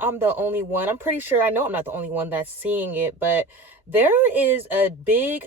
I'm the only one. I'm pretty sure I know I'm not the only one that's seeing it, but there is a big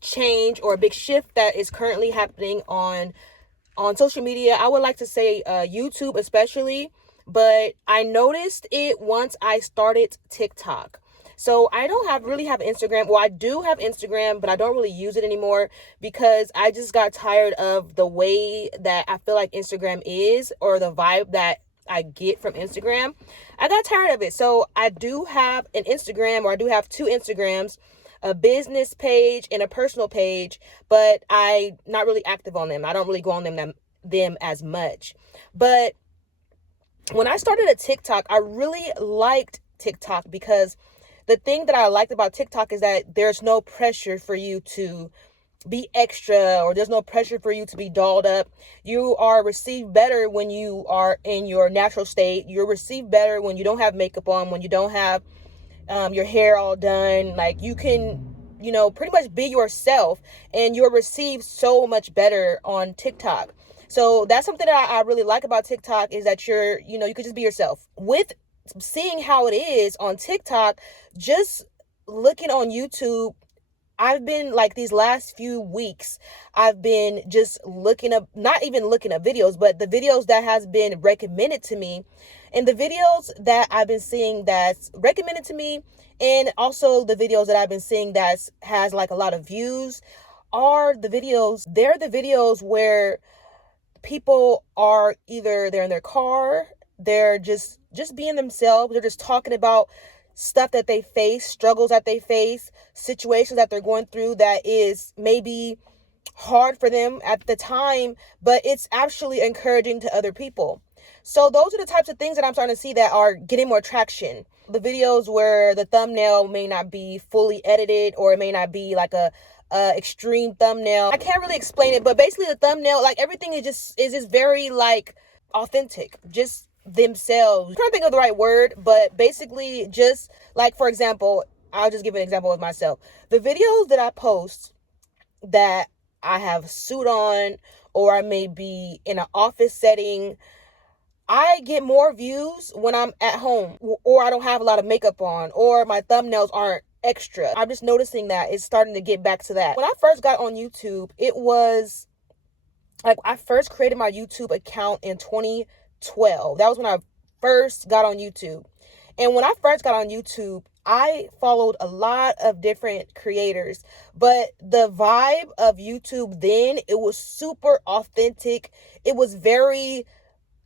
change or a big shift that is currently happening on social media. I would like to say YouTube especially, but I noticed it once I started TikTok. So I don't really have Instagram. Well, I do have Instagram, but I don't really use it anymore because I just got tired of the way that I feel like Instagram is, or the vibe that I get from Instagram. I got tired of it. So I do have an Instagram, or I do have two Instagrams, a business page and a personal page, but I'm not really active on them. I don't really go on them as much. But when I started a TikTok, I really liked TikTok because the thing that I liked about TikTok is that there's no pressure for you to be extra, or there's no pressure for you to be dolled up. You are received better when you are in your natural state. You're received better when you don't have makeup on, when you don't have your hair all done. Like, you can, pretty much be yourself, and you're received so much better on TikTok. So that's something that I really like about TikTok, is that you could just be yourself. With seeing how it is on TikTok, just looking on YouTube, I've been like, these last few weeks, I've been just looking up, not even looking up videos, but the videos that has been recommended to me, and the videos that I've been seeing that's recommended to me, and also the videos that I've been seeing that has like a lot of views, they're the videos where people are either they're in their car, they're just being themselves, they're just talking about stuff that they face, struggles that they face, situations that they're going through that is maybe hard for them at the time, but it's actually encouraging to other people. So those are the types of things that I'm starting to see that are getting more traction. The videos where the thumbnail may not be fully edited, or it may not be like a extreme thumbnail. I can't really explain it, but basically the thumbnail, like, everything is just very like authentic, just themselves. I'm trying to think of the right word, but basically, just like, for example, I'll just give an example of myself. The videos that I post that I have a suit on, or I may be in an office setting, I get more views when I'm at home, or I don't have a lot of makeup on, or my thumbnails aren't extra. I'm just noticing that it's starting to get back to that. When I first got on YouTube, it was like, I first created my YouTube account in 2012. That was when I first got on YouTube. And when I first got on YouTube, I followed a lot of different creators, but the vibe of YouTube then, it was super authentic. It was very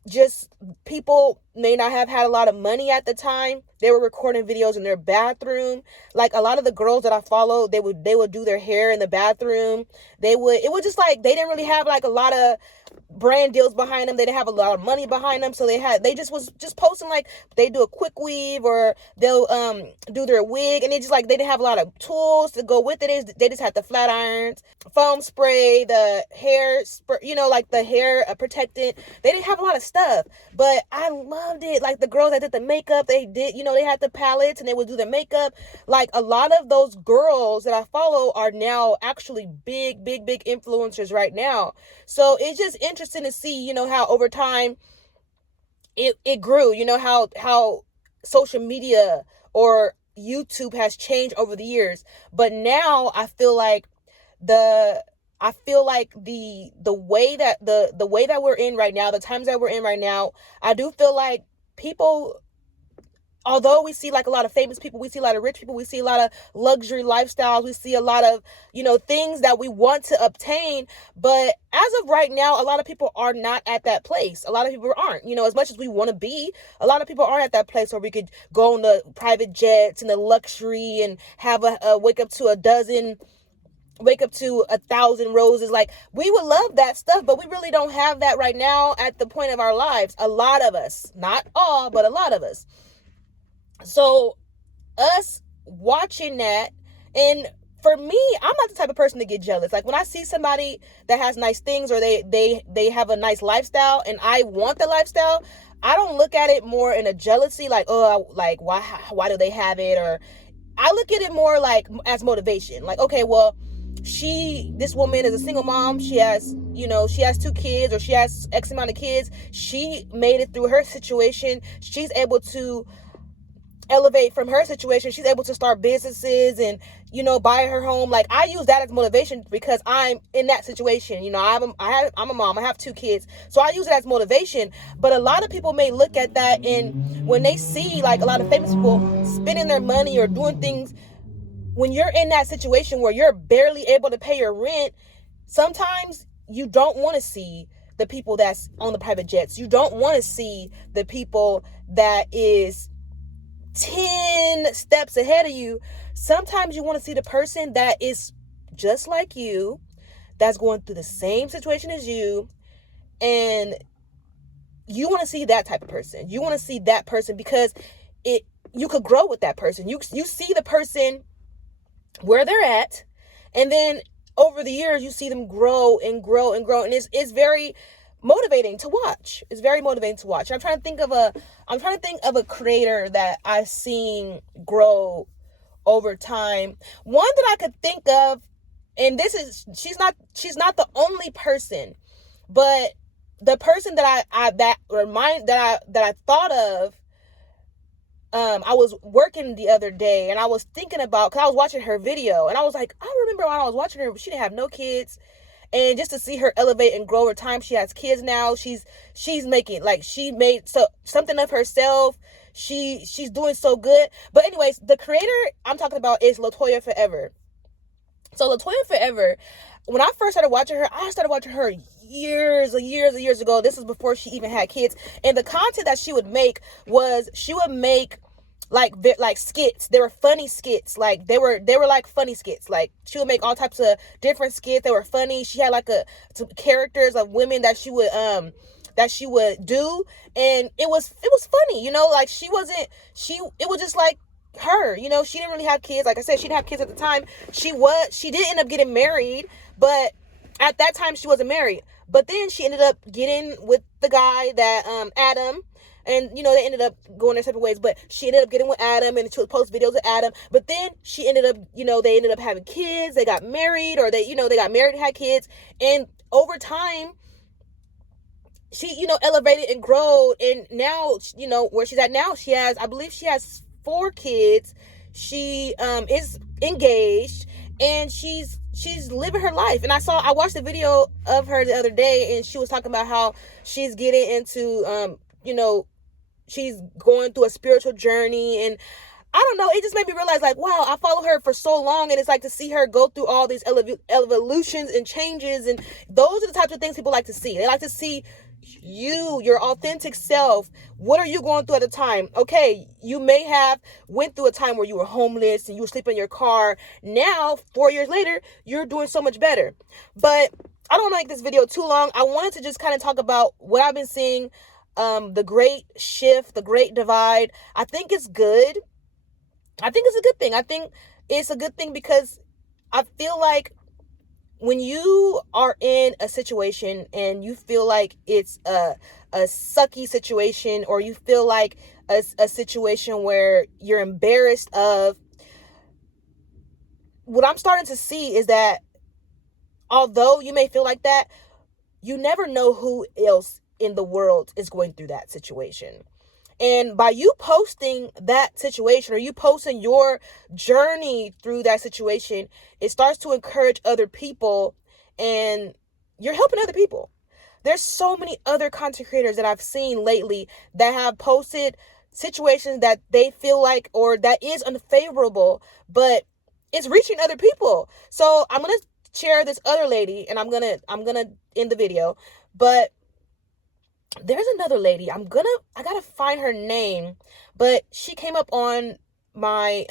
just, people may not have had a lot of money at the time. They were recording videos in their bathroom. Like, a lot of the girls that I followed, they would do their hair in the bathroom. It was just like, they didn't really have like a lot of brand deals behind them. They didn't have a lot of money behind them, so they just was just posting, like, they do a quick weave, or they'll do their wig, and they just, like, they didn't have a lot of tools to go with it. They just had the flat irons, foam spray, the hair spray, like the hair protectant. They didn't have a lot of stuff, but I loved it. Like, the girls that did the makeup, they did, they had the palettes and they would do their makeup. Like, a lot of those girls that I follow are now actually big influencers right now. So it's just interesting to see, how over time it grew, how social media or YouTube has changed over the years. But now I feel like the way that the way that we're in right now, the times that we're in right now, I do feel like people, although we see like a lot of famous people, we see a lot of rich people, we see a lot of luxury lifestyles, we see a lot of, things that we want to obtain. But as of right now, a lot of people are not at that place. A lot of people aren't, as much as we want to be, a lot of people aren't at that place where we could go on the private jets and the luxury and have a wake up to 1,000 roses. Like, we would love that stuff, but we really don't have that right now at the point of our lives. A lot of us, not all, but a lot of us. So us watching that, and for me, I'm not the type of person to get jealous. Like, when I see somebody that has nice things, or they have a nice lifestyle and I want the lifestyle, I don't look at it more in a jealousy, like, oh, like, why do they have it? Or I look at it more like as motivation. Like, okay, well, this woman is a single mom. She has, she has 2 kids, or she has X amount of kids. She made it through her situation. She's able to elevate from her situation. She's able to start businesses and, buy her home. Like, I use that as motivation because I'm in that situation. I'm a mom. I have 2 kids. So I use it as motivation. But a lot of people may look at that, and when they see like a lot of famous people spending their money or doing things, when you're in that situation where you're barely able to pay your rent, sometimes you don't want to see the people that's on the private jets. You don't want to see the people that is 10 steps ahead of you. Sometimes you want to see the person that is just like you, that's going through the same situation as you, and you want to see that type of person. You want to see that person because you could grow with that person. You see the person where they're at, and then over the years you see them grow and grow and grow, and it's very motivating to watch. It's very motivating to watch. I'm trying to think of a creator that I've seen grow over time. One that I could think of, and she's not the only person, but the person that I thought of. I was working the other day, and I was thinking about, because I was watching her video, and I was like, I remember when I was watching her, she didn't have no kids. And just to see her elevate and grow over time, she has kids now. She's making, like, she made something of herself. She's doing so good. But anyways, the creator I'm talking about is Latoya Forever. So Latoya Forever, when I first started watching her, I started watching her years ago. This was before she even had kids. And the content that she would make was, she would make like skits. They were funny skits. Like they were like funny skits. Like she would make all types of different skits. They were funny. She had like some characters of women that she would do, and it was funny. Like it was just like her. She didn't really have kids. Like I said, she didn't have kids at the time. She did end up getting married, but at that time she wasn't married. But then she ended up getting with the guy that Adam. And, they ended up going their separate ways, but she ended up getting with Adam, and she would post videos with Adam. But then she ended up, they ended up having kids. They got married, or they got married and had kids. And over time, she, elevated and grew. And now, where she's at now, I believe she has 4 kids. She is engaged, and she's living her life. And I watched a video of her the other day, and she was talking about how she's getting into, she's going through a spiritual journey. And I don't know, it just made me realize, like, wow, I follow her for so long, and it's like to see her go through all these evolutions and changes. And those are the types of things people like to see. They like to see your authentic self. What are you going through at the time? Okay, you may have went through a time where you were homeless and you were sleeping in your car. Now, 4 years later, you're doing so much better. But I don't want to make this video too long. I wanted to just kind of talk about what I've been seeing, the great shift, the great divide. I think it's good. I think it's a good thing. I think it's a good thing because I feel like when you are in a situation and you feel like it's a sucky situation, or you feel like a situation where you're embarrassed of, what I'm starting to see is that although you may feel like that, you never know who else in the world is going through that situation. And by you posting that situation, or you posting your journey through that situation, it starts to encourage other people, and you're helping other people. There's so many other content creators that I've seen lately that have posted situations that they feel like, or that is unfavorable, but it's reaching other people. So I'm going to share this other lady, and I'm going to end the video, but there's another lady. I gotta find her name, but she came up on my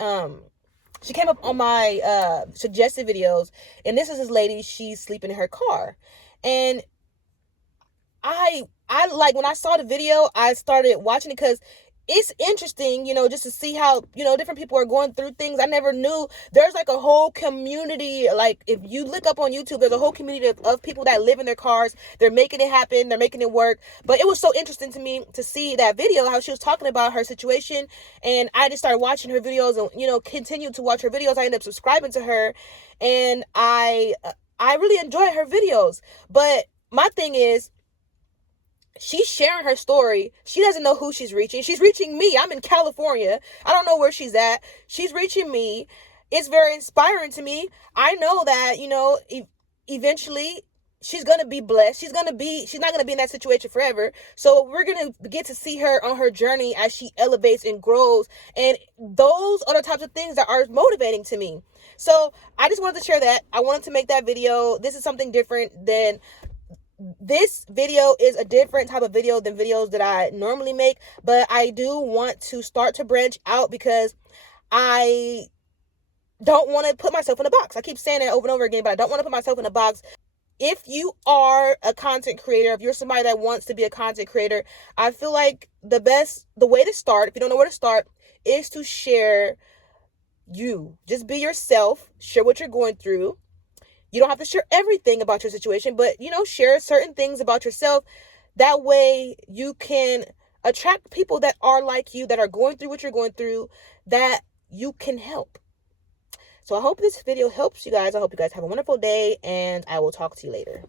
suggested videos, and this is this lady. She's sleeping in her car, and I like, when I saw the video, I started watching it because it's interesting, just to see how, different people are going through things. I never knew there's like a whole community. Like, if you look up on YouTube, there's a whole community of people that live in their cars. They're making it happen. They're making it work. But it was so interesting to me to see that video, how she was talking about her situation. And I just started watching her videos and, continued to watch her videos. I ended up subscribing to her, and I really enjoy her videos. But my thing is, she's sharing her story. She doesn't know who she's reaching. She's reaching me. I'm in California. I don't know where she's at. She's reaching me. It's very inspiring to me. I know that, eventually she's going to be blessed. She's not going to be in that situation forever. So we're going to get to see her on her journey as she elevates and grows. And those are the types of things that are motivating to me. So I just wanted to share that. I wanted to make that video. This is something different than this video is a different type of video than videos that I normally make, but I do want to start to branch out because I don't want to put myself in a box. I keep saying it over and over again, but I don't want to put myself in a box. If you are a content creator, if you're somebody that wants to be a content creator, I feel like the way to start, if you don't know where to start, is to share you. Just be yourself, share what you're going through. You don't have to share everything about your situation, but, share certain things about yourself. That way you can attract people that are like you, that are going through what you're going through, that you can help. So I hope this video helps you guys. I hope you guys have a wonderful day, and I will talk to you later.